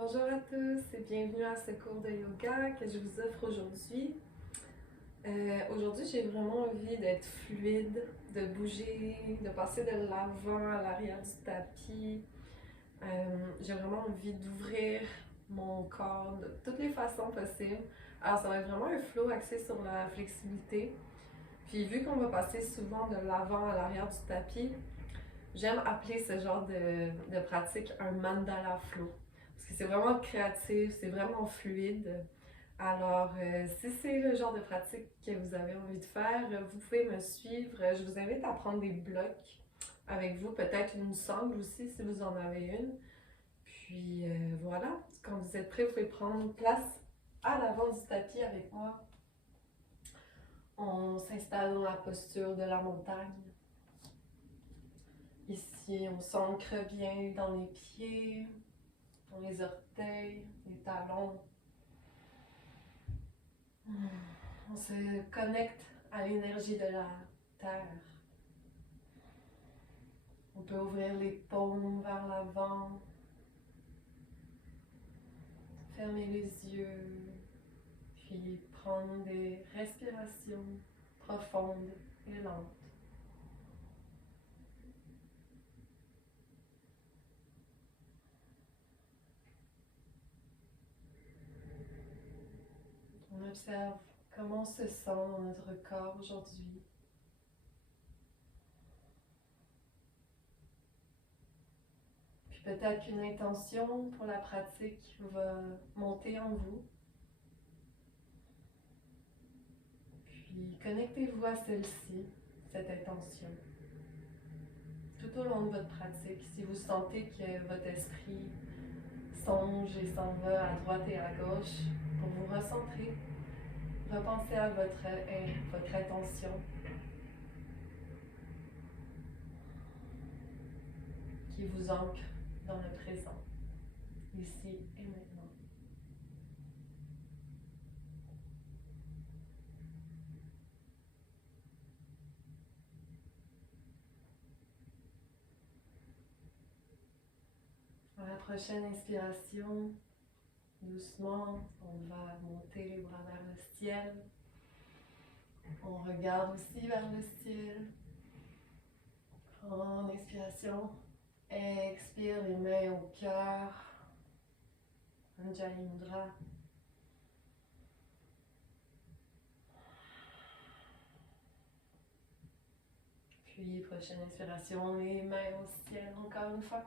Bonjour à tous et bienvenue à ce cours de yoga que je vous offre aujourd'hui. Aujourd'hui, j'ai vraiment envie d'être fluide, de bouger, de passer de l'avant à l'arrière du tapis. J'ai vraiment envie d'ouvrir mon corps de toutes les façons possibles. Alors, ça va être vraiment un flow axé sur la flexibilité. Puis, vu qu'on va passer souvent de l'avant à l'arrière du tapis, j'aime appeler ce genre de pratique un mandala flow. Parce que c'est vraiment créatif, c'est vraiment fluide. Alors, si c'est le genre de pratique que vous avez envie de faire, vous pouvez me suivre. Je vous invite à prendre des blocs avec vous, peut-être une sangle aussi si vous en avez une. Puis voilà, quand vous êtes prêts, vous pouvez prendre place à l'avant du tapis avec moi. On s'installe dans la posture de la montagne. Ici, on s'ancre bien dans les pieds, dans les orteils, les talons. On se connecte à l'énergie de la terre. On peut ouvrir les paumes vers l'avant, fermer les yeux, puis prendre des respirations profondes et lentes. On observe comment on se sent dans notre corps aujourd'hui. Puis peut-être qu'une intention pour la pratique va monter en vous. Puis connectez-vous à celle-ci, cette intention. Tout au long de votre pratique, si vous sentez que votre esprit songe et s'en va à droite et à gauche, pour vous recentrer, repensez à votre attention qui vous ancre dans le présent, ici et maintenant. À la prochaine inspiration, doucement, on va monter les bras vers le ciel. On regarde aussi vers le ciel. En inspiration, expire les mains au cœur. Anjali Mudra. Puis, prochaine inspiration, les mains au ciel encore une fois.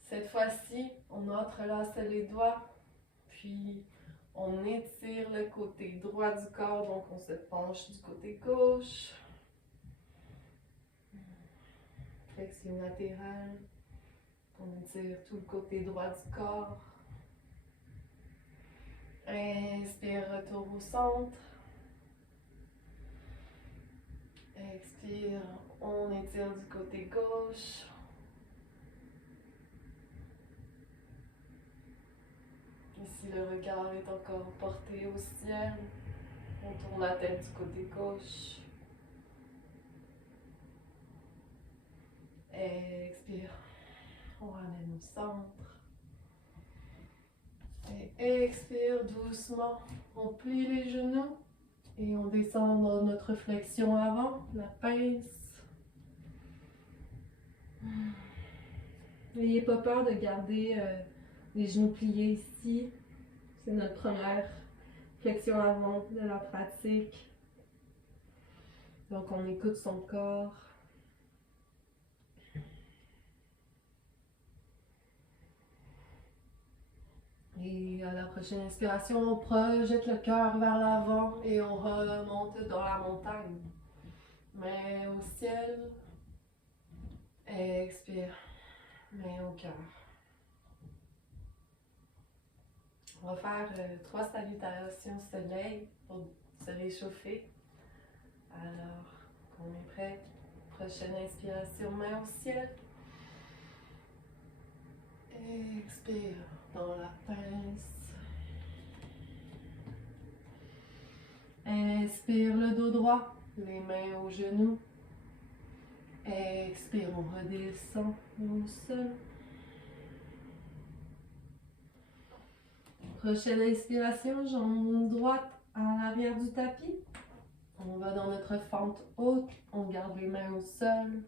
Cette fois-ci, on entrelace les doigts, puis on étire le côté droit du corps, donc on se penche du côté gauche. Flexion latérale. On étire tout le côté droit du corps. Inspire, retour au centre. Expire, on étire du côté gauche. Ici, le regard est encore porté au ciel. On tourne la tête du côté gauche. Expire, on ramène au centre. Et expire doucement, on plie les genoux et on descend dans notre flexion avant, la pince. N'ayez pas peur de garder les genoux pliés ici. C'est notre première flexion avant de la pratique. Donc on écoute son corps. Et à la prochaine inspiration, on projette le cœur vers l'avant et on remonte dans la montagne. Main au ciel. Expire. Main au cœur. On va faire 3 salutations soleil pour se réchauffer. Alors qu'on est prêt, prochaine inspiration, main au ciel. Expire dans la pince. Inspire le dos droit, les mains aux genoux. Expire, on redescend au sol. Prochaine inspiration, jambe droite à l'arrière du tapis. On va dans notre fente haute, on garde les mains au sol.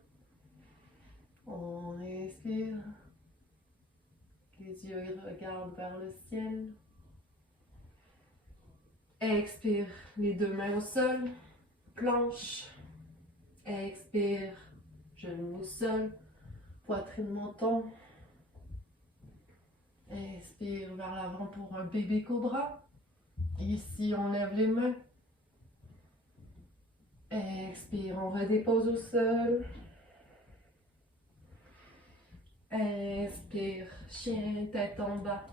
On respire. Les yeux regardent vers le ciel. Expire, les deux mains au sol, planche. Expire, genoux au sol, poitrine menton. Inspire vers l'avant pour un bébé cobra. Ici, on lève les mains. Expire, on redépose au sol. Inspire, chien, tête en bas.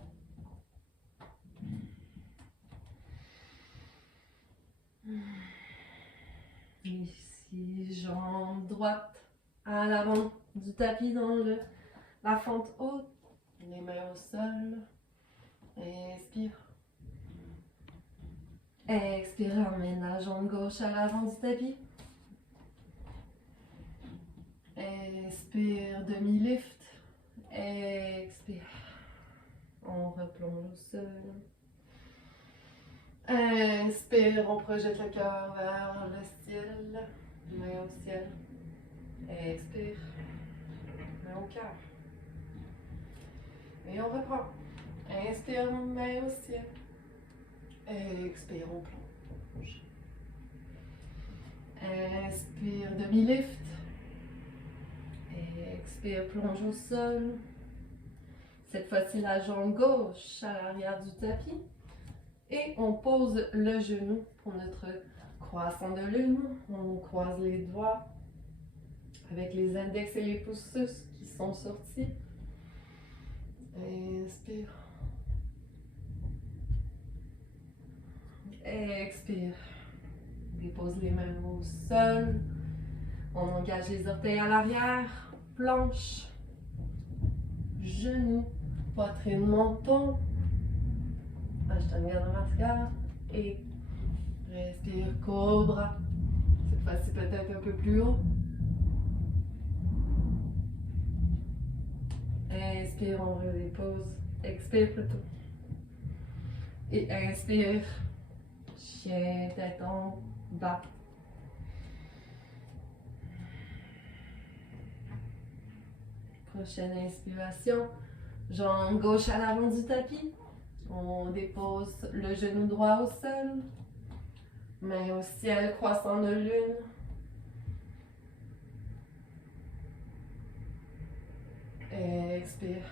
Ici, jambe droite à l'avant du tapis dans la fente haute. Les mains au sol. Inspire. Expire, ramène la jambe gauche à l'avant du tapis. Inspire, demi-lift. Expire. On replonge au sol. Inspire, on projette le cœur vers le ciel. Main au ciel. Expire. Main au cœur. Et on reprend. Inspire, main au ciel. Expire, on plonge. Inspire, demi-lift. Expire, plonge au sol. Cette fois-ci, la jambe gauche à l'arrière du tapis. Et on pose le genou pour notre croissant de lune. On croise les doigts avec les index et les pouces qui sont sortis. Inspire. Expire. Dépose les mains au sol. On engage les orteils à l'arrière. Planche. Genou. Poitrine, menton. Ashtanga Namaskar. Et respire cobra. Cette fois-ci peut-être un peu plus haut. Inspire, on redépose. Expire plutôt. Et inspire. Chien, tête en bas. Prochaine inspiration. Jambe gauche à l'avant du tapis. On dépose le genou droit au sol. Main au ciel, croissant de lune. Expire.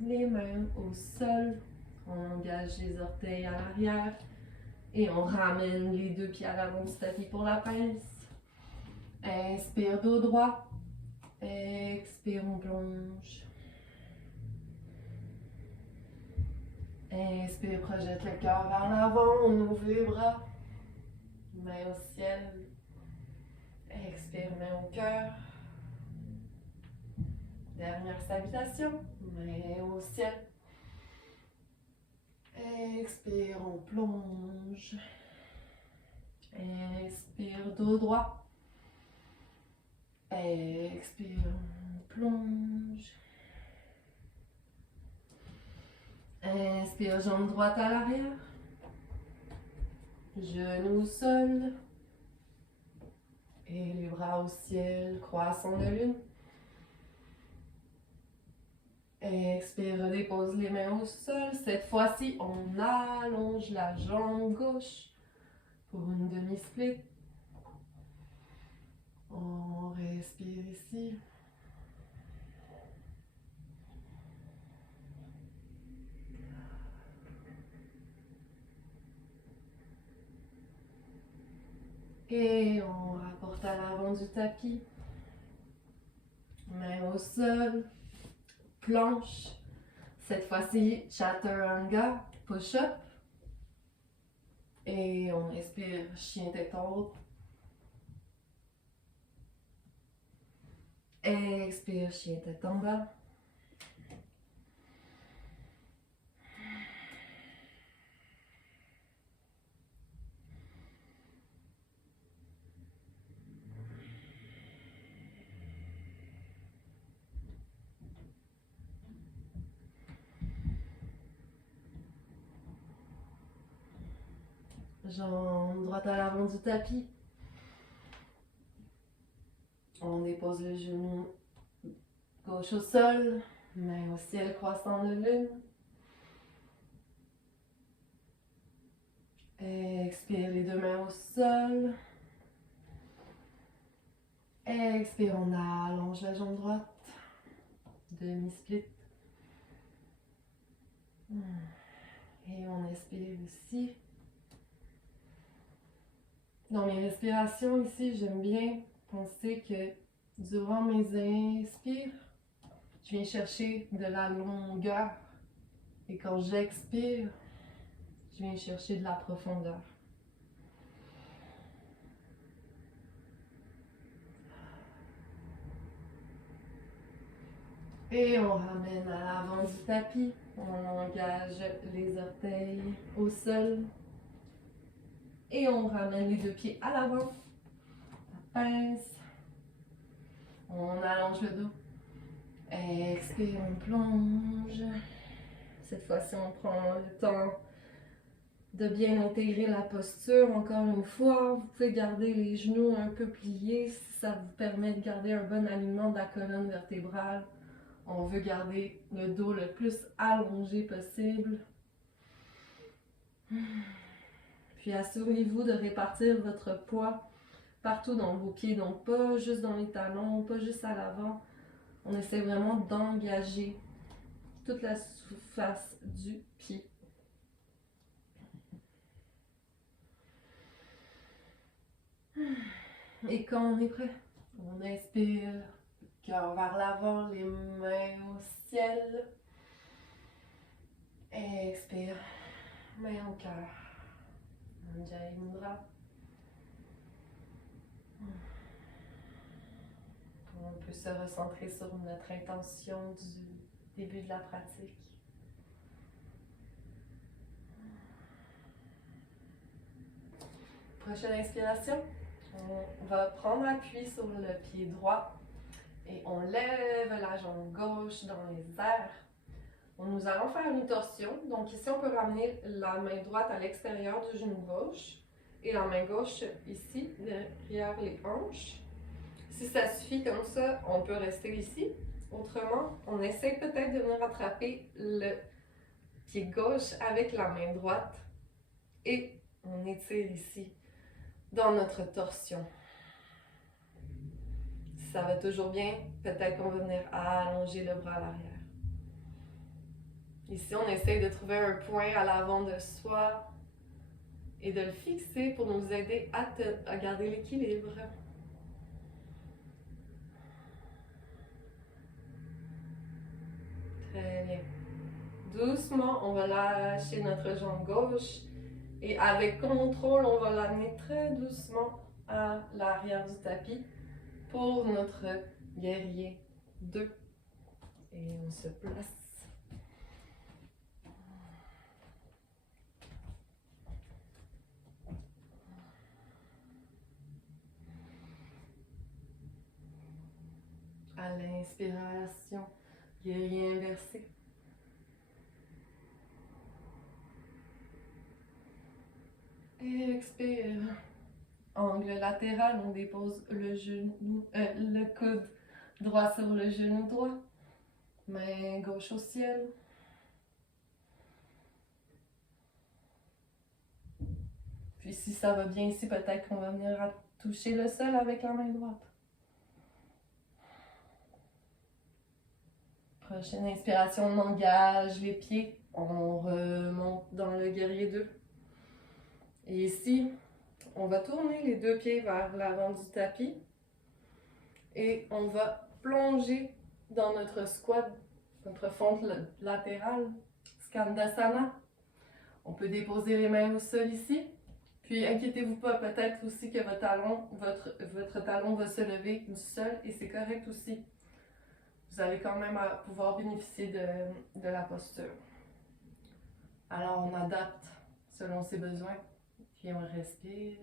Les mains au sol. On engage les orteils à l'arrière. Et on ramène les deux pieds à l'avant du tapis pour la pince. Inspire, dos droit. Expire, on plonge. Inspire, projette le cœur vers l'avant. On ouvre les bras. Main au ciel. Expire, main au cœur. Dernière salutation. Main au ciel. Expire, on plonge. Inspire, dos droit. Expire, on plonge. Inspire, jambe droite à l'arrière. Genou au sol. Et les bras au ciel, croissant de lune. Expire, redépose les mains au sol. Cette fois-ci, on allonge la jambe gauche pour une demi-split. On respire ici. Et on rapporte à l'avant du tapis. Main au sol. Planche. Cette fois-ci, chaturanga, push-up. Et on respire chien tête en haut. Expire chien tête en bas. Jambe droite à l'avant du tapis. On dépose le genou gauche au sol, main au ciel croissant de lune. Expire les deux mains au sol. Expire, on allonge la jambe droite. Demi-split. Et on expire ici. Dans mes respirations ici, j'aime bien penser que durant mes inspires, je viens chercher de la longueur. Et quand j'expire, je viens chercher de la profondeur. Et on ramène à l'avant du tapis. On engage les orteils au sol. Et on ramène les deux pieds à l'avant. La pince. On allonge le dos. Expire, on plonge. Cette fois-ci, on prend le temps de bien intégrer la posture. Encore une fois, vous pouvez garder les genoux un peu pliés si ça vous permet de garder un bon alignement de la colonne vertébrale. On veut garder le dos le plus allongé possible. Puis assurez-vous de répartir votre poids partout dans vos pieds, donc pas juste dans les talons, pas juste à l'avant. On essaie vraiment d'engager toute la surface du pied. Et quand on est prêt, on inspire, cœur vers l'avant, les mains au ciel. Expire, main au cœur. Anjali Mudra. On peut se recentrer sur notre intention du début de la pratique. Prochaine inspiration, on va prendre appui sur le pied droit et on lève la jambe gauche dans les airs. Nous allons faire une torsion. Donc ici, on peut ramener la main droite à l'extérieur du genou gauche et la main gauche ici, derrière les hanches. Si ça suffit comme ça, on peut rester ici. Autrement, on essaie peut-être de venir attraper le pied gauche avec la main droite et on étire ici dans notre torsion. Si ça va toujours bien, peut-être qu'on va venir allonger le bras à l'arrière. Ici, on essaie de trouver un point à l'avant de soi et de le fixer pour nous aider à garder l'équilibre. Très bien. Doucement, on va lâcher notre jambe gauche et avec contrôle, on va l'amener très doucement à l'arrière du tapis pour notre guerrier 2. Et on se place. À l'inspiration, guerrier inversé. Expire. Angle latéral, on dépose le coude droit sur le genou droit. Main gauche au ciel. Puis si ça va bien ici, peut-être qu'on va venir toucher le sol avec la main droite. Prochaine inspiration, on engage les pieds. On remonte dans le guerrier 2. Et ici, on va tourner les deux pieds vers l'avant du tapis. Et on va plonger dans notre squat, notre fente latérale, Skandasana. On peut déposer les mains au sol ici. Puis inquiétez-vous pas, peut-être aussi que votre talon va se lever du sol et c'est correct aussi. Vous allez quand même pouvoir bénéficier de la posture. Alors on adapte selon ses besoins. Puis on respire.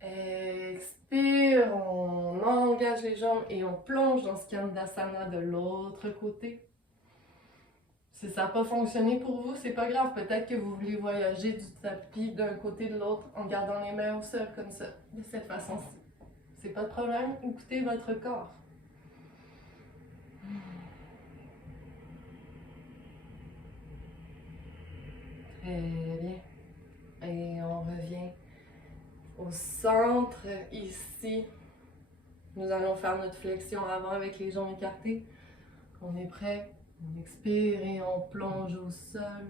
Expire, on engage les jambes et on plonge dans Skandasana de l'autre côté. Si ça n'a pas fonctionné pour vous, c'est pas grave. Peut-être que vous voulez voyager du tapis d'un côté de l'autre en gardant les mains au sol comme ça, de cette façon-ci. C'est pas de problème, écoutez votre corps. Très bien. Et on revient au centre ici. Nous allons faire notre flexion avant avec les jambes écartées. On est prêt? On expire et on plonge au sol.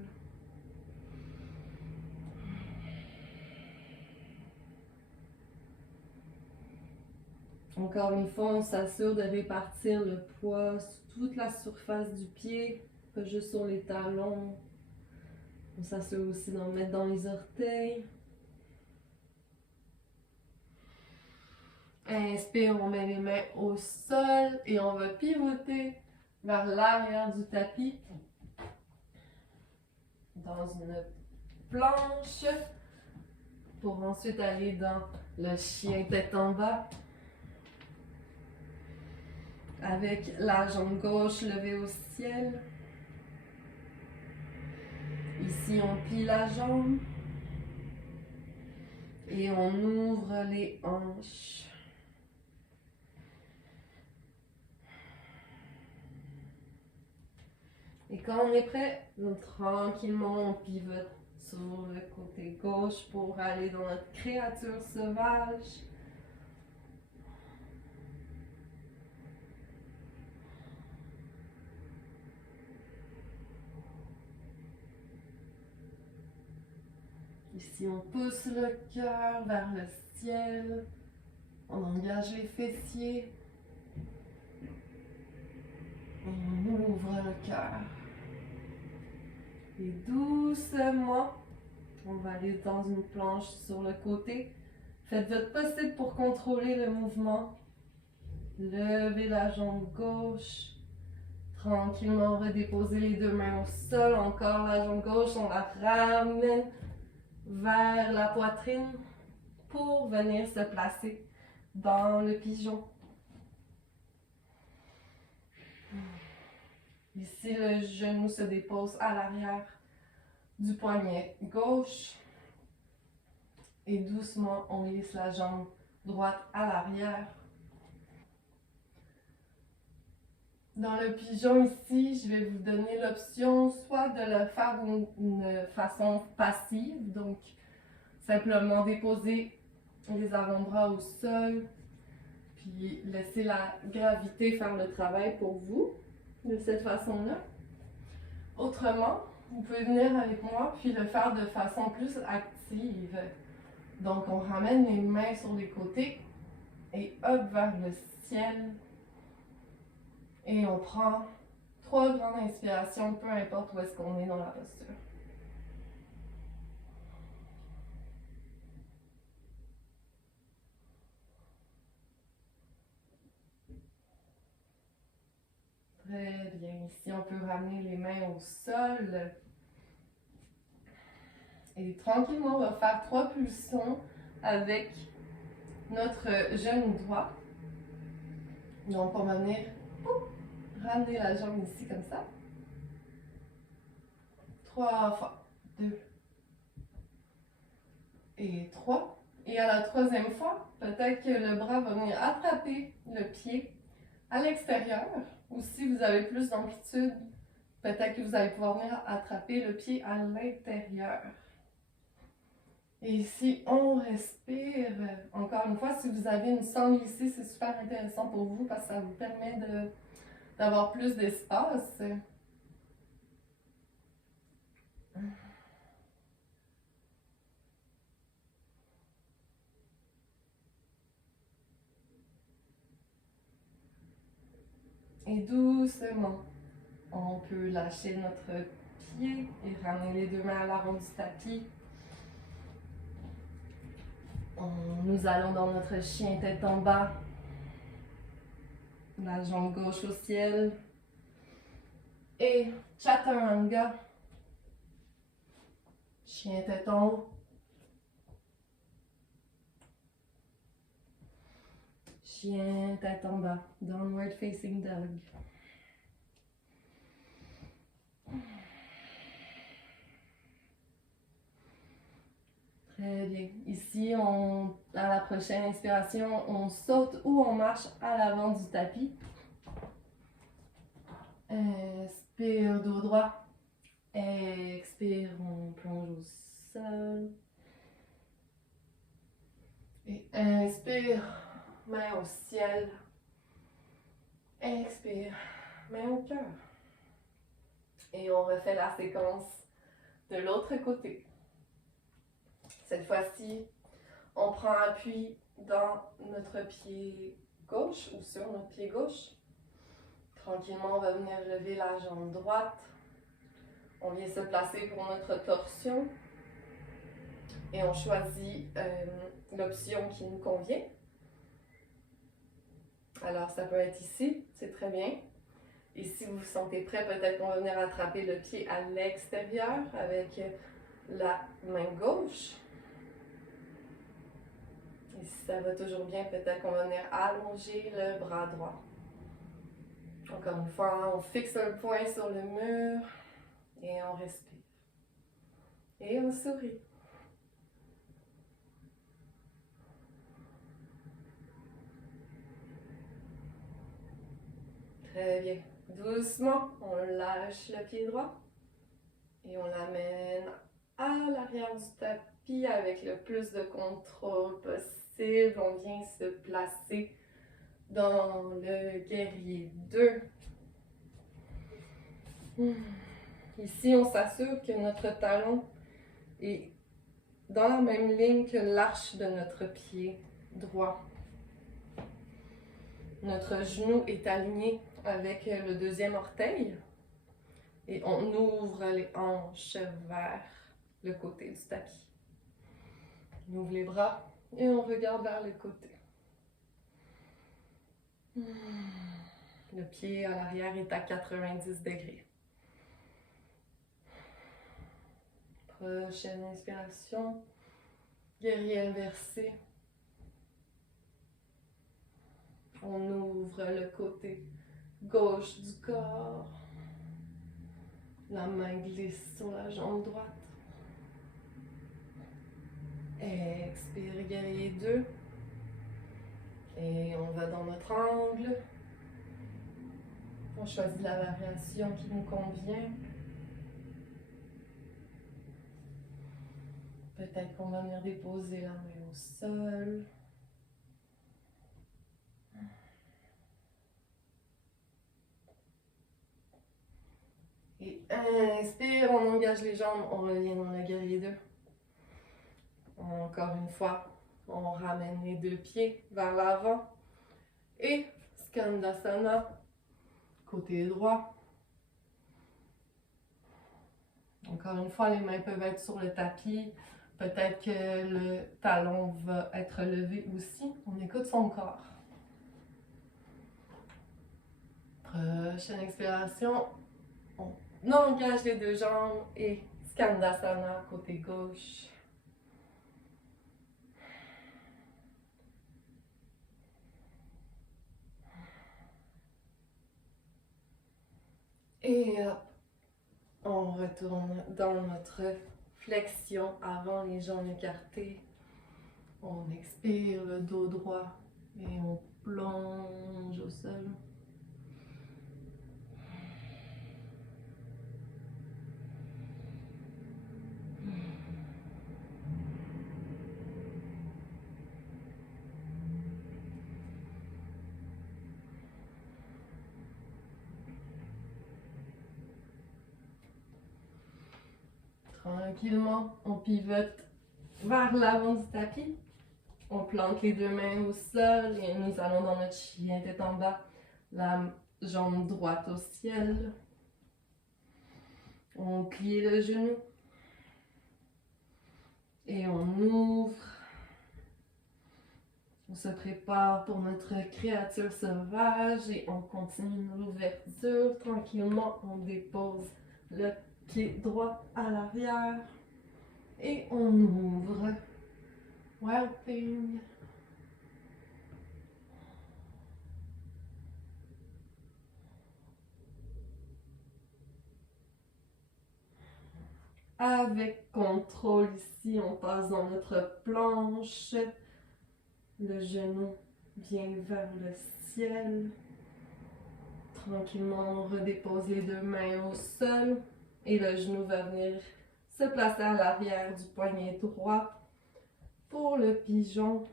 Encore une fois, on s'assure de répartir le poids sur toute la surface du pied, pas juste sur les talons. On s'assure aussi d'en mettre dans les orteils. Inspire, on met les mains au sol et on va pivoter vers l'arrière du tapis dans une planche pour ensuite aller dans le chien tête en bas avec la jambe gauche levée au ciel. Ici, on plie la jambe et on ouvre les hanches. Et quand on est prêt, tranquillement, on pivote sur le côté gauche pour aller dans notre créature sauvage. Ici, on pousse le cœur vers le ciel. On engage les fessiers. On ouvre le cœur. Et doucement, on va aller dans une planche sur le côté. Faites votre possible pour contrôler le mouvement. Levez la jambe gauche. Tranquillement, redéposez les deux mains au sol. Encore la jambe gauche, on la ramène vers la poitrine pour venir se placer dans le pigeon. Ici, le genou se dépose à l'arrière du poignet gauche. Et doucement, on glisse la jambe droite à l'arrière. Dans le pigeon ici, je vais vous donner l'option soit de le faire d'une façon passive, donc simplement déposer les avant-bras au sol, puis laisser la gravité faire le travail pour vous, de cette façon-là. Autrement, vous pouvez venir avec moi puis le faire de façon plus active. Donc on ramène les mains sur les côtés et hop vers le ciel. Et on prend 3 grandes inspirations, peu importe où est-ce qu'on est dans la posture. Très bien. Ici, on peut ramener les mains au sol. Et tranquillement, on va faire 3 pulsions avec notre genou droit. Donc, on va venir ramener la jambe ici comme ça. 3 fois. 2 et 3. Et à la 3e fois, peut-être que le bras va venir attraper le pied à l'extérieur. Ou si vous avez plus d'amplitude, peut-être que vous allez pouvoir venir attraper le pied à l'intérieur. Et ici, on respire. Encore une fois, si vous avez une sangle ici, c'est super intéressant pour vous parce que ça vous permet d'avoir plus d'espace. Et doucement, on peut lâcher notre pied et ramener les 2 mains à l'avant du tapis. Nous allons dans notre chien tête en bas. La jambe gauche au ciel. Et Chaturanga. Chien tête en haut. Chien tête en bas. Downward facing dog. Très bien. Ici, à la prochaine inspiration, on saute ou on marche à l'avant du tapis. Inspire, dos droit. Expire, on plonge au sol. Et inspire, main au ciel. Expire, main au cœur. Et on refait la séquence de l'autre côté. Cette fois-ci, on prend appui dans notre pied gauche ou sur notre pied gauche. Tranquillement, on va venir lever la jambe droite. On vient se placer pour notre torsion. Et on choisit l'option qui nous convient. Alors, ça peut être ici, c'est très bien. Et si vous vous sentez prêt, peut-être qu'on va venir attraper le pied à l'extérieur avec la main gauche. Et si ça va toujours bien, peut-être qu'on va venir allonger le bras droit. Encore une fois, on fixe un point sur le mur et on respire. Et on sourit. Très bien. Doucement, on lâche le pied droit et on l'amène à l'arrière du tapis avec le plus de contrôle possible. On vient se placer dans le guerrier 2. Ici, on s'assure que notre talon est dans la même ligne que l'arche de notre pied droit. Notre genou est aligné avec le deuxième orteil et on ouvre les hanches vers le côté du tapis. On ouvre les bras et on regarde vers le côté. Le pied à l'arrière est à 90 degrés. Prochaine inspiration, guerrier inversé. On ouvre le côté gauche du corps. La main glisse sur la jambe droite. Expire, guerrier 2. Et on va dans notre angle. On choisit la variation qui nous convient. Peut-être qu'on va venir déposer la main au sol. Et inspire, on engage les jambes, on revient dans le guerrier 2. Encore une fois, on ramène les deux pieds vers l'avant. Et Skandasana, côté droit. Encore une fois, les mains peuvent être sur le tapis. Peut-être que le talon va être levé aussi. On écoute son corps. Prochaine expiration. On engage les deux jambes et Skandasana, côté gauche. Et hop, on retourne dans notre flexion avant les jambes écartées. On expire le dos droit et on plonge au sol. Tranquillement, on pivote vers l'avant du tapis. On plante les deux mains au sol et nous allons dans notre chien tête en bas, la jambe droite au ciel. On plie le genou et on ouvre. On se prépare pour notre créature sauvage et on continue l'ouverture. Tranquillement, on dépose le pied droit à l'arrière et on ouvre. Wild Thing. Avec contrôle ici, on passe dans notre planche. Le genou vient vers le ciel. Tranquillement, on redépose les deux mains au sol. Et le genou va venir se placer à l'arrière du poignet droit pour le pigeon.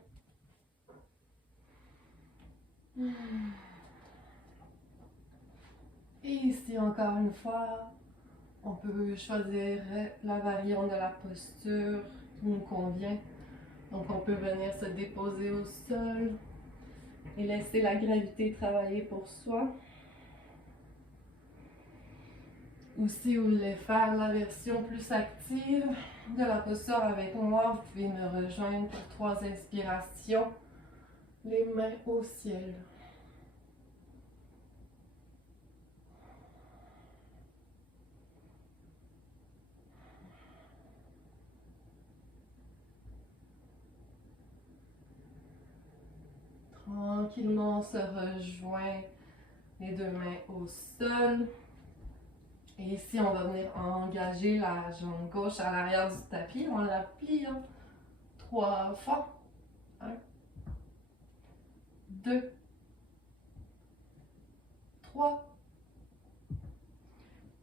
Et ici, encore une fois, on peut choisir la variante de la posture qui nous convient. Donc, on peut venir se déposer au sol et laisser la gravité travailler pour soi. Ou si vous voulez faire la version plus active de la posture avec moi, vous pouvez me rejoindre pour 3 inspirations. Les mains au ciel. Tranquillement, on se rejoint les deux mains au sol. Et ici, on va venir engager la jambe gauche à l'arrière du tapis en la pliant 3 fois. 1, 2, 3.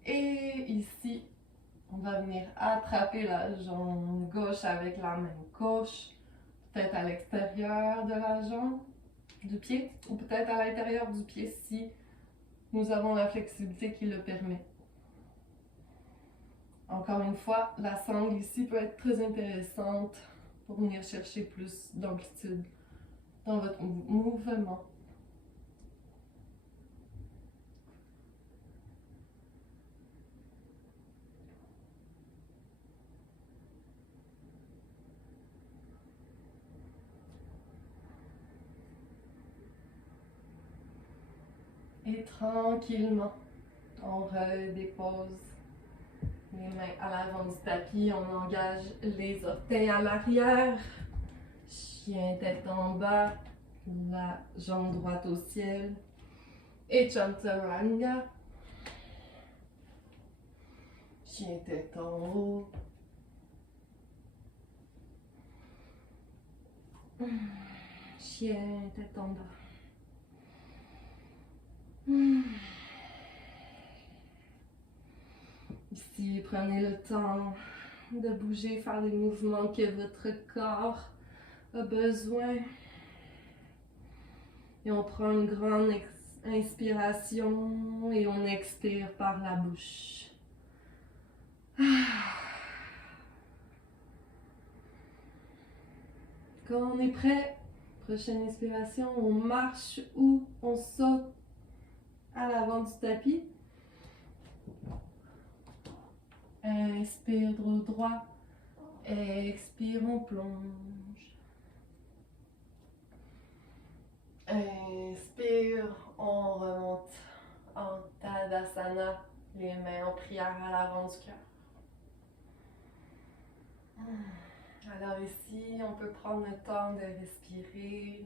Et ici, on va venir attraper la jambe gauche avec la main gauche, peut-être à l'extérieur de la jambe, du pied, ou peut-être à l'intérieur du pied si nous avons la flexibilité qui le permet. Encore une fois, la sangle ici peut être très intéressante pour venir chercher plus d'amplitude dans votre mouvement. Et tranquillement, on redépose les mains à l'avant du tapis, on engage les orteils à l'arrière, chien tête en bas, la jambe droite au ciel, et Chaturanga, chien tête en haut, chien tête en bas. Ici, prenez le temps de bouger, faire les mouvements que votre corps a besoin. Et on prend une grande inspiration et on expire par la bouche. Quand on est prêt, prochaine inspiration, on marche ou on saute à l'avant du tapis. Inspire dos droit, expire, on plonge. Inspire, on remonte en Tadasana, les mains en prière à l'avant du cœur. Alors ici, on peut prendre le temps de respirer.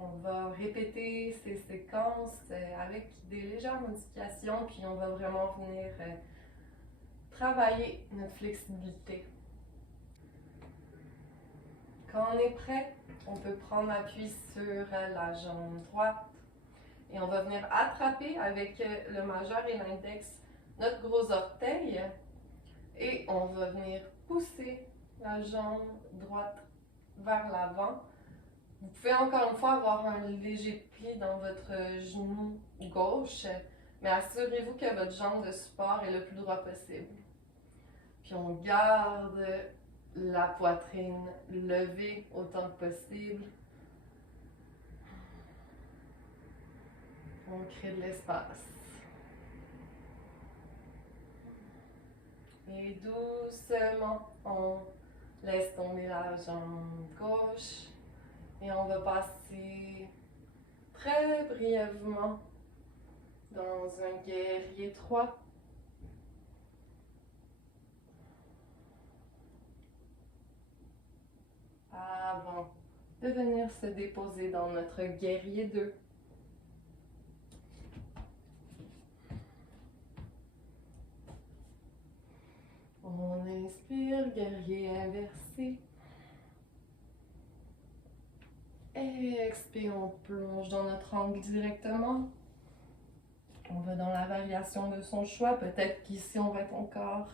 On va répéter ces séquences avec des légères modifications, puis on va vraiment venir travailler notre flexibilité. Quand on est prêt, on peut prendre appui sur la jambe droite et on va venir attraper avec le majeur et l'index notre gros orteil et on va venir pousser la jambe droite vers l'avant. Vous pouvez encore une fois avoir un léger pli dans votre genou gauche, mais assurez-vous que votre jambe de support est le plus droit possible. Puis on garde la poitrine levée autant que possible. On crée de l'espace. Et doucement, on laisse tomber la jambe gauche. Et on va passer très brièvement dans un guerrier 3. Avant de venir se déposer dans notre guerrier 2. guerrier inversé. Et expire, on plonge dans notre angle directement. On va dans la variation de son choix. Peut-être qu'ici, on va être encore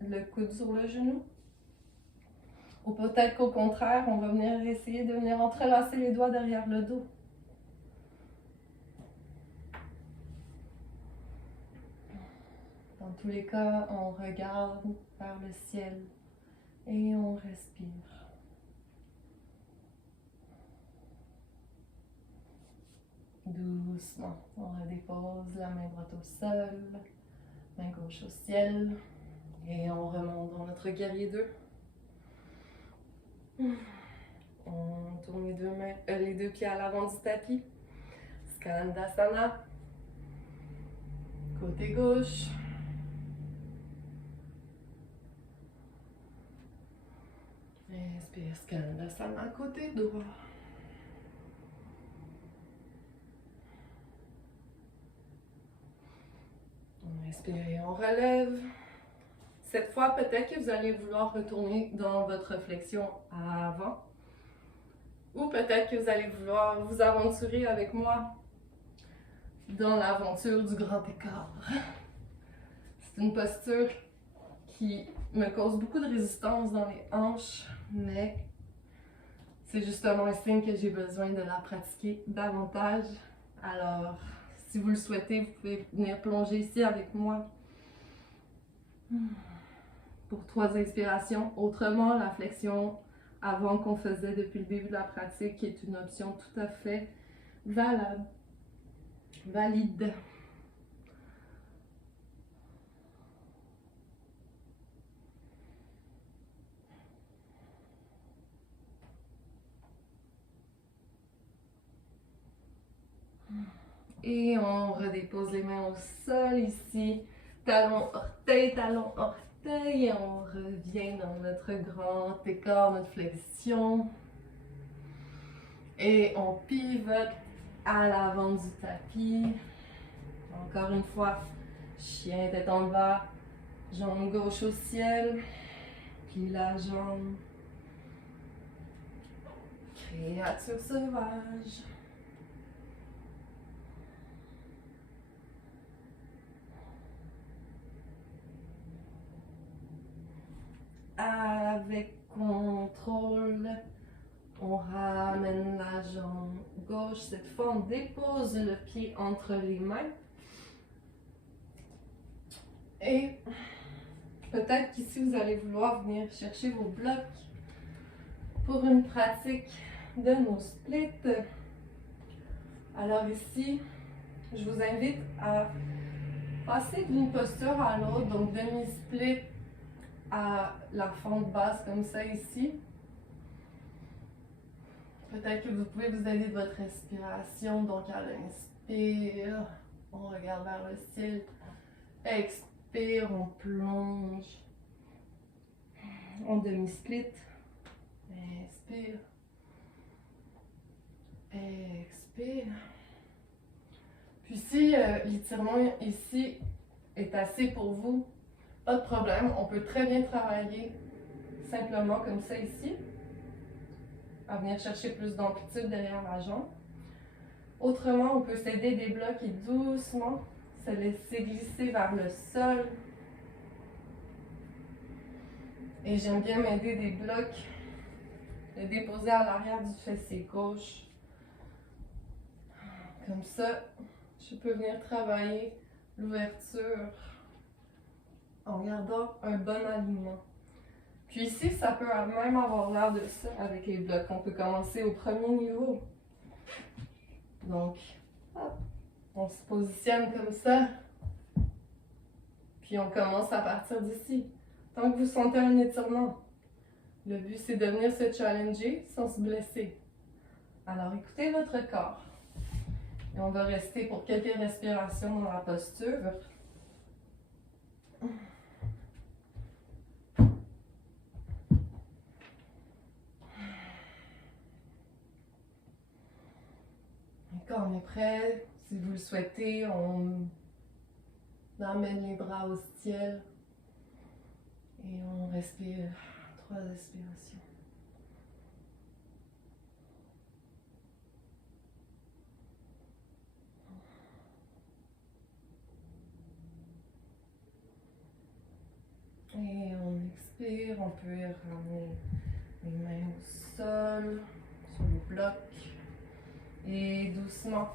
le coude sur le genou. Ou peut-être qu'au contraire, on va venir essayer de venir entrelacer les doigts derrière le dos. Dans tous les cas, on regarde vers le ciel et on respire. Doucement, on redépose la main droite au sol, main gauche au ciel et on remonte dans notre guerrier 2. On tourne les deux pieds à l'avant du tapis. Skandasana. Côté gauche. Inspire, Skandasana, côté droit. On inspire et on relève. Cette fois, peut-être que vous allez vouloir retourner dans votre flexion à avant. Ou peut-être que vous allez vouloir vous aventurer avec moi dans l'aventure du grand écart. C'est une posture qui me cause beaucoup de résistance dans les hanches, mais c'est justement un signe que j'ai besoin de la pratiquer davantage. Alors, si vous le souhaitez, vous pouvez venir plonger ici avec moi pour 3 inspirations. Autrement, la flexion avant qu'on faisait depuis le début de la pratique est une option tout à fait valable, valide. Et on redépose les mains au sol ici, talon, orteil, et on revient dans notre grand écart, notre flexion. Et on pivote à l'avant du tapis. Encore une fois, chien tête en bas, jambe gauche au ciel, plie la jambe. Créature sauvage. Avec contrôle, on ramène la jambe gauche. Cette fois, on dépose le pied entre les mains. Et peut-être qu'ici, vous allez vouloir venir chercher vos blocs pour une pratique de nos splits. Alors ici, je vous invite à passer d'une posture à l'autre, donc demi-split à la fente basse comme ça ici. Peut-être que vous pouvez vous aider de votre respiration, donc à l'inspire, on regarde vers le ciel, expire, on plonge en demi-split, inspire, expire. Puis si l'étirement ici est assez pour vous, pas de problème, on peut très bien travailler simplement comme ça ici, à venir chercher plus d'amplitude derrière la jambe. Autrement, on peut s'aider des blocs et doucement se laisser glisser vers le sol. Et j'aime bien m'aider des blocs, les déposer à l'arrière du fessier gauche. Comme ça, je peux venir travailler l'ouverture en gardant un bon alignement. Puis ici, ça peut même avoir l'air de ça avec les blocs. On peut commencer au premier niveau. Donc, hop, on se positionne comme ça. Puis on commence à partir d'ici. Tant que vous sentez un étirement, le but c'est de venir se challenger sans se blesser. Alors écoutez votre corps. Et on va rester pour quelques respirations dans la posture. Quand on est prêt, si vous le souhaitez, on amène les bras au ciel Et on respire 3 respirations. Et on expire, on peut ramener les mains au sol, sur le bloc. Et doucement,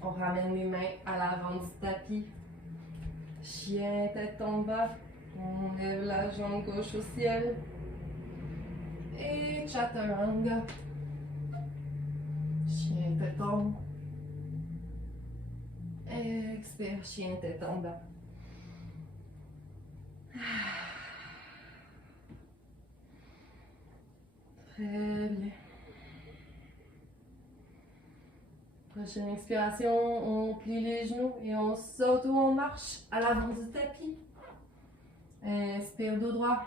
on ramène les mains à l'avant du tapis. Chien, tête en bas. On lève la jambe gauche au ciel. Et chaturanga. Chien, tête en haut. Expire, chien, tête en bas. Très bien. Prochaine expiration, on plie les genoux et on saute ou on marche à l'avant du tapis. Inspire dos droit.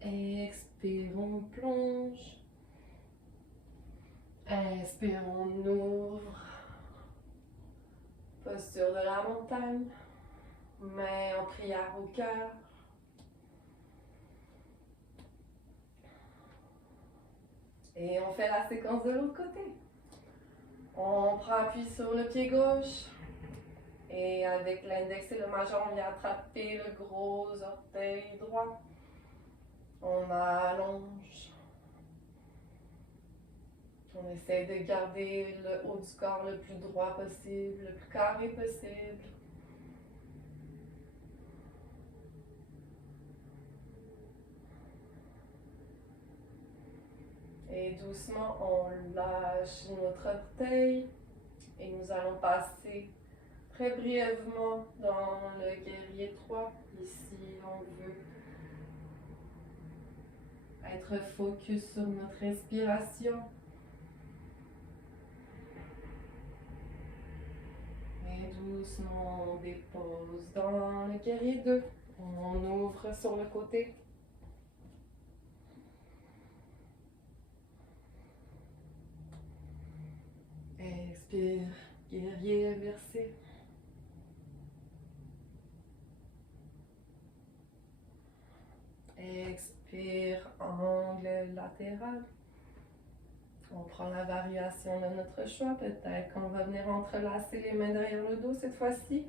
Expire, on plonge. Inspire, on ouvre. Posture de la montagne. Main en prière au cœur. Et on fait la séquence de l'autre côté. On prend appui sur le pied gauche. Et avec l'index et le majeur, on vient attraper le gros orteil droit. On allonge. On essaie de garder le haut du corps le plus droit possible, le plus carré possible. Et doucement, on lâche notre orteil et nous allons passer très brièvement dans le guerrier 3. Ici, on veut être focus sur notre respiration. Et doucement, on dépose dans le guerrier 2. On ouvre sur le côté. Expire, guerrier inversé. Expire, angle latéral. On prend la variation de notre choix. Peut-être qu'on va venir entrelacer les mains derrière le dos cette fois-ci.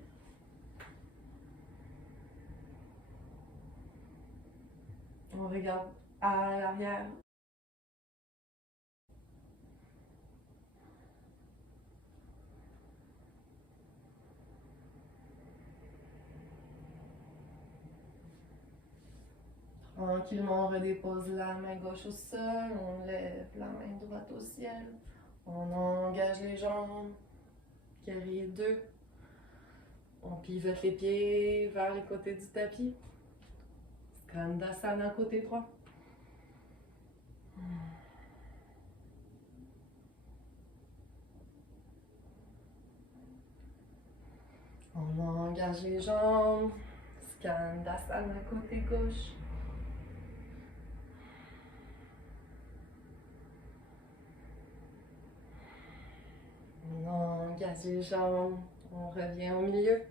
On regarde à l'arrière. Tranquillement, on redépose la main gauche au sol, on lève la main droite au ciel, on engage les jambes, guerrier 2, on pivote les pieds vers les côtés du tapis, Skandasana côté droit. On engage les jambes, Skandasana côté gauche. On engage les jambes, on revient au milieu.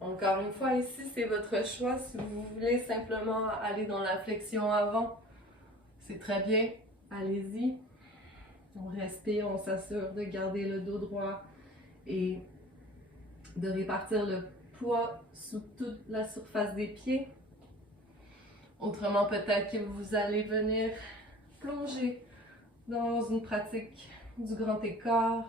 Encore une fois, ici, c'est votre choix. Si vous voulez simplement aller dans la flexion avant, c'est très bien. Allez-y. On respire, on s'assure de garder le dos droit et de répartir le poids sous toute la surface des pieds. Autrement, peut-être que vous allez venir plonger dans une pratique du grand écart.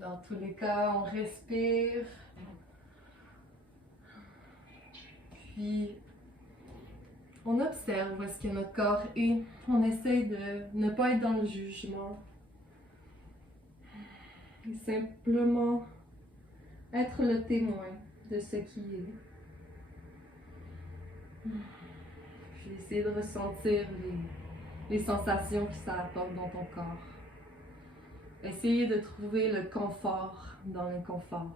Dans tous les cas, on respire. Puis, on observe où est-ce que notre corps est. On essaye de ne pas être dans le jugement. Et simplement être le témoin de ce qui est. Puis, essayer de ressentir les sensations que ça apporte dans ton corps. Essayez de trouver le confort dans l'inconfort.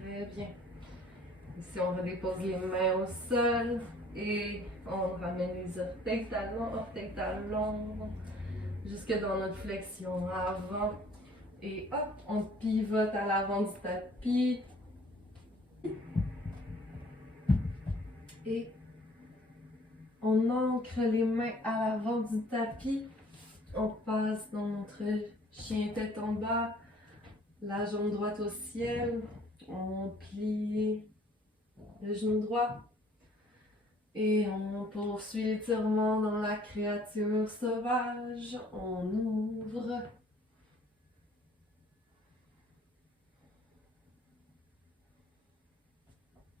Très bien. Ici, on redépose les mains au sol. Et on ramène les orteils talons, jusque dans notre flexion avant. Et hop, on pivote à l'avant du tapis. Et on ancre les mains à l'avant du tapis. On passe dans notre chien tête en bas, la jambe droite au ciel. On plie le genou droit. Et on poursuit l'étirement dans la créature sauvage. On ouvre.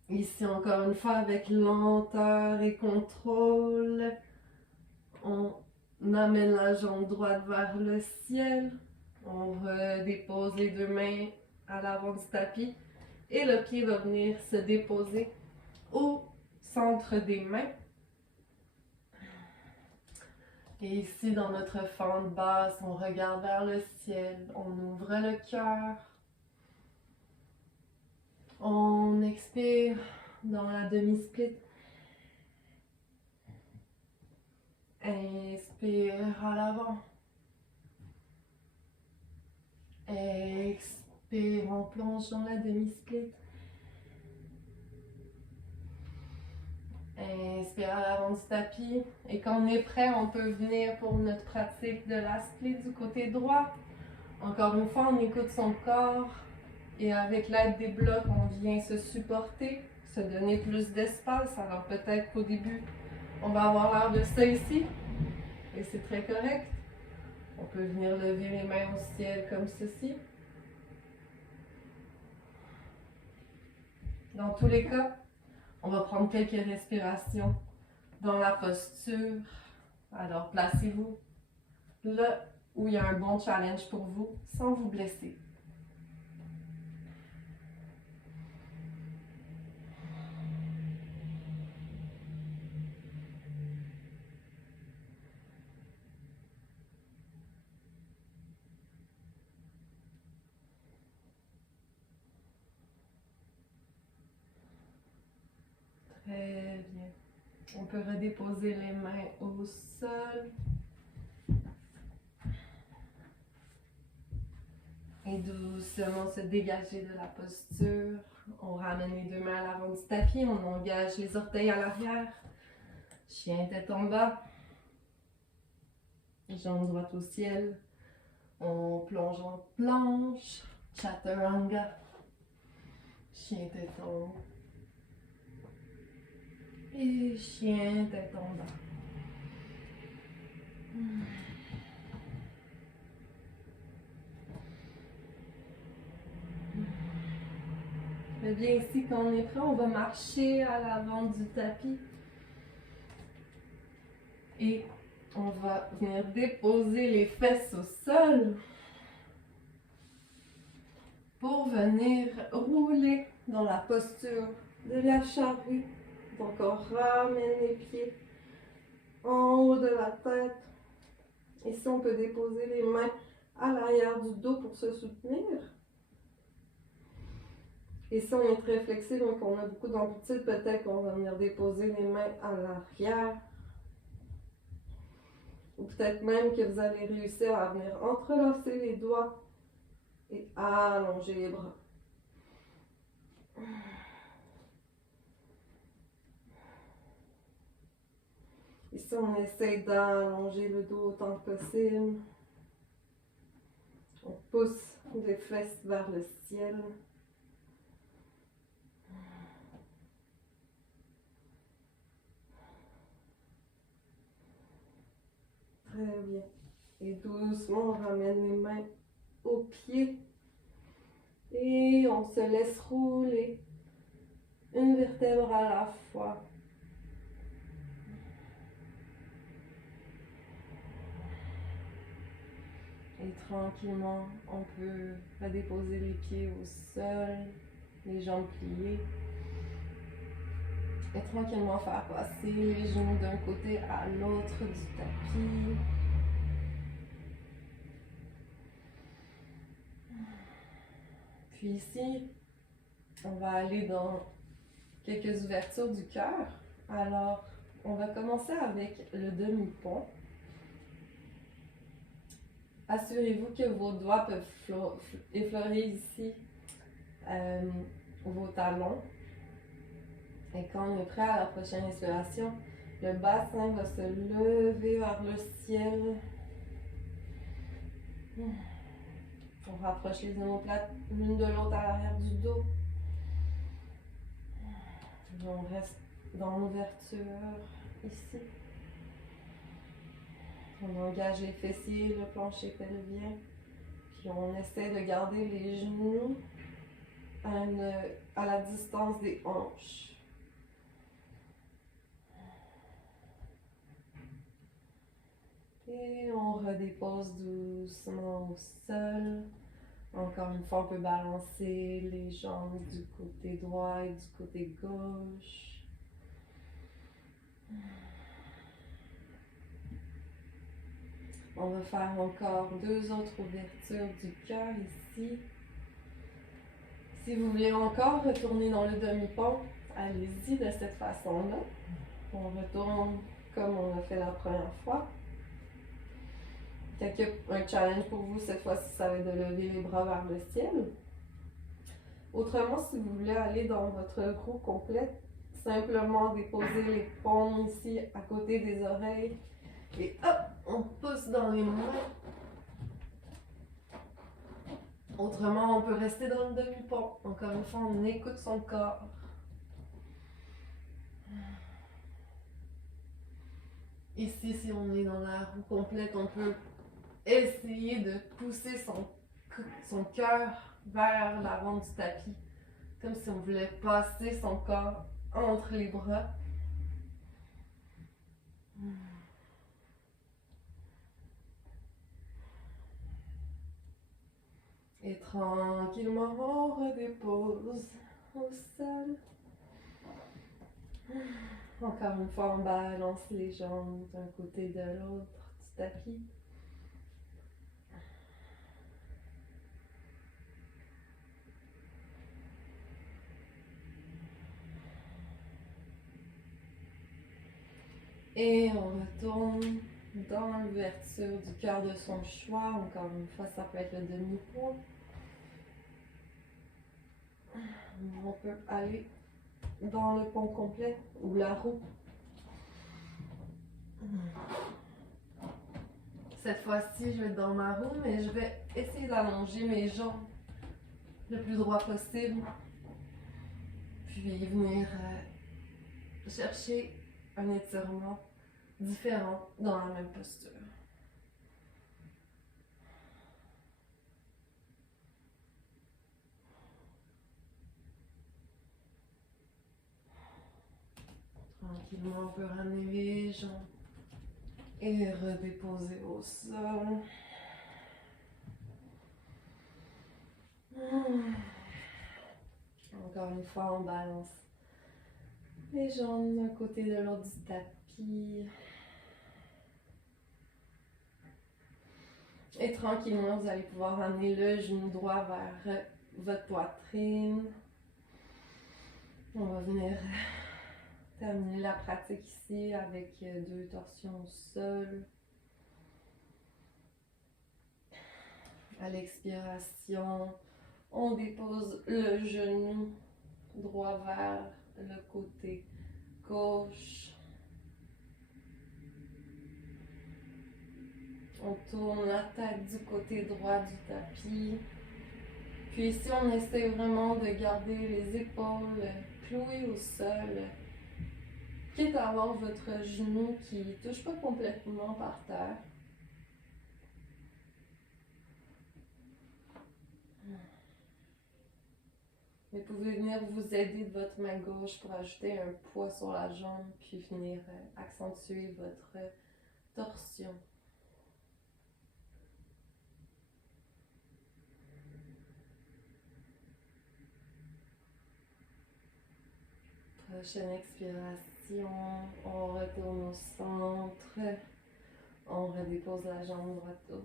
Ici, encore une fois, avec lenteur et contrôle, on amène la jambe droite vers le ciel. On redépose les deux mains à l'avant du tapis. Et le pied va venir se déposer au centre des mains. Et ici, dans notre fente basse, on regarde vers le ciel. On ouvre le cœur. On expire dans la demi-split. Inspire à l'avant. Expire, on plonge dans la demi-split. Inspire à l'avant du tapis. Et quand on est prêt, on peut venir pour notre pratique de la split du côté droit. Encore une fois, on écoute son corps. Et avec l'aide des blocs, on vient se supporter, se donner plus d'espace. Alors peut-être qu'au début, on va avoir l'air de ça ici. Et c'est très correct. On peut venir lever les mains au ciel comme ceci. Dans tous les cas, on va prendre quelques respirations dans la posture. Alors placez-vous là où il y a un bon challenge pour vous sans vous blesser. Très bien. On peut redéposer les mains au sol. Et doucement se dégager de la posture. On ramène les deux mains à l'avant du tapis. On engage les orteils à l'arrière. Chien tête en bas. Jambe droite au ciel. On plonge en planche. Chaturanga. Chien tête en haut. Et chien tête en bas. Mais bien ici, quand on est prêt, on va marcher à l'avant du tapis. Et on va venir déposer les fesses au sol pour venir rouler dans la posture de la charrue. Donc on ramène les pieds en haut de la tête. Ici, on peut déposer les mains à l'arrière du dos pour se soutenir. Et si on est très flexible, donc on a beaucoup d'amplitude, peut-être qu'on va venir déposer les mains à l'arrière. Ou peut-être même que vous allez réussir à venir entrelacer les doigts et allonger les bras. Ici, on essaie d'allonger le dos autant que possible. On pousse les fesses vers le ciel. Très bien. Et doucement, on ramène les mains aux pieds. Et on se laisse rouler une vertèbre à la fois. Et tranquillement, on peut redéposer les pieds au sol, les jambes pliées. Et tranquillement faire passer les genoux d'un côté à l'autre du tapis. Puis ici, on va aller dans quelques ouvertures du cœur. Alors, on va commencer avec le demi-pont. Assurez-vous que vos doigts peuvent effleurer ici vos talons. Et quand on est prêt à la prochaine inspiration, le bassin va se lever vers le ciel. On rapproche les omoplates l'une de l'autre à l'arrière du dos. Et on reste dans l'ouverture ici. On engage les fessiers, le plancher pelvien. Puis on essaie de garder les genoux à la distance des hanches. Et on redépose doucement au sol. Encore une fois, on peut balancer les jambes du côté droit et du côté gauche. On va faire encore 2 autres ouvertures du cœur ici. Si vous voulez encore retourner dans le demi-pont, allez-y de cette façon-là. On retourne comme on a fait la première fois. Un challenge pour vous cette fois-ci, ça va être de lever les bras vers le ciel. Autrement, si vous voulez aller dans votre roue complète, simplement déposer les paumes ici à côté des oreilles et hop, on pousse dans les mains. Autrement, on peut rester dans le demi-pont. Encore une fois, on écoute son corps. Ici, si on est dans la roue complète, on peut essayer de pousser son cœur vers l'avant du tapis, comme si on voulait passer son corps entre les bras. Et tranquillement, on redépose au sol. Encore une fois, on balance les jambes d'un côté et de l'autre du tapis. Et on retourne dans l'ouverture du cœur de son choix. Encore une fois, ça peut être le demi-pont. On peut aller dans le pont complet ou la roue. Cette fois-ci, je vais être dans ma roue, mais je vais essayer d'allonger mes jambes le plus droit possible. Puis venir chercher un étirement différent dans la même posture. Tranquillement, on peut ramener les jambes et redéposer au sol. Encore une fois, on balance les jambes d'un côté et de l'autre du tapis. Et tranquillement, vous allez pouvoir ramener le genou droit vers votre poitrine. On va venir terminer la pratique ici avec 2 torsions au sol. À l'expiration, on dépose le genou droit vers le côté gauche. On tourne la tête du côté droit du tapis. Puis ici, on essaie vraiment de garder les épaules clouées au sol, quitte à avoir votre genou qui ne touche pas complètement par terre. Vous pouvez venir vous aider de votre main gauche pour ajouter un poids sur la jambe, puis venir accentuer votre torsion. Prochaine expiration, on retourne au centre, on redépose la jambe droite au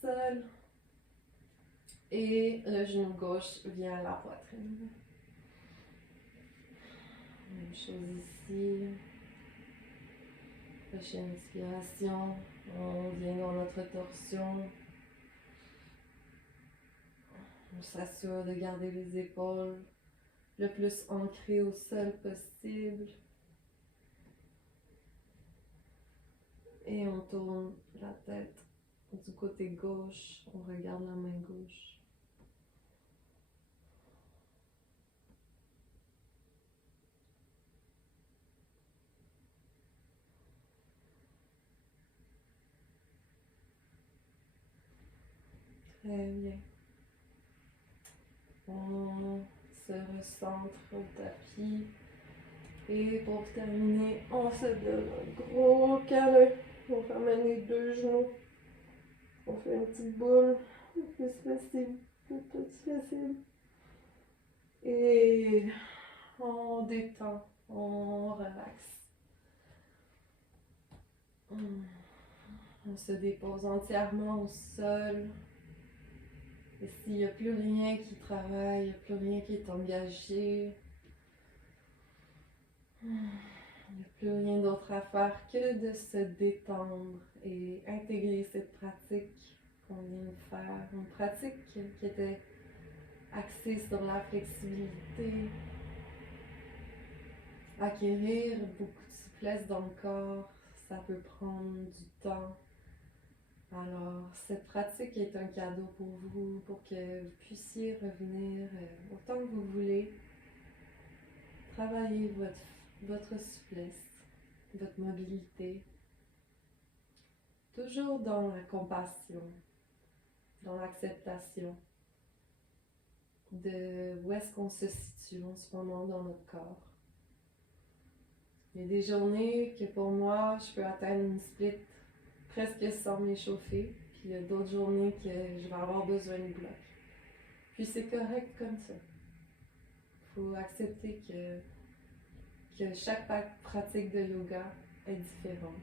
sol et le genou gauche vient à la poitrine. Même chose ici. Prochaine expiration, on vient dans notre torsion. On s'assure de garder les épaules le plus ancrées au sol possible. Et on tourne la tête du côté gauche. On regarde la main gauche. Très bien. On se recentre au tapis. Et pour terminer, on se donne un gros câlin. On ramène les deux genoux. On fait une petite boule le plus possible, le plus possible. Et on détend, on relaxe. On se dépose entièrement au sol. Et s'il n'y a plus rien qui travaille, il n'y a plus rien qui est engagé, il n'y a plus rien d'autre à faire que de se détendre et intégrer cette pratique qu'on vient de faire. Une pratique qui était axée sur la flexibilité, acquérir beaucoup de souplesse dans le corps, ça peut prendre du temps. Alors, cette pratique est un cadeau pour vous, pour que vous puissiez revenir autant que vous voulez, travailler votre souplesse, votre mobilité, toujours dans la compassion, dans l'acceptation de où est-ce qu'on se situe en ce moment dans notre corps. Il y a des journées que pour moi, je peux atteindre une split presque sans m'échauffer, puis il y a d'autres journées que je vais avoir besoin de bloc. Puis c'est correct comme ça. Il faut accepter que chaque pratique de yoga est différente.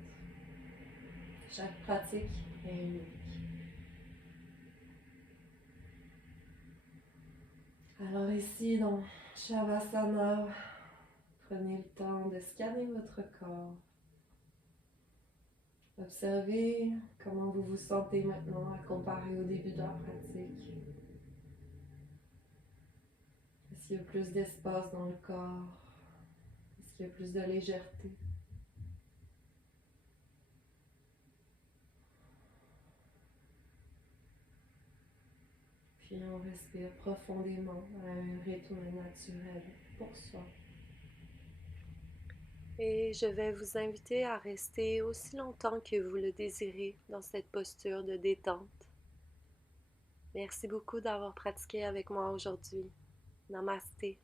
Chaque pratique est unique. Alors ici, dans Shavasana, prenez le temps de scanner votre corps. Observez comment vous vous sentez maintenant à comparer au début de la pratique. Est-ce qu'il y a plus d'espace dans le corps? Est-ce qu'il y a plus de légèreté? Puis on respire profondément à un rythme naturel pour soi. Et je vais vous inviter à rester aussi longtemps que vous le désirez dans cette posture de détente. Merci beaucoup d'avoir pratiqué avec moi aujourd'hui. Namasté.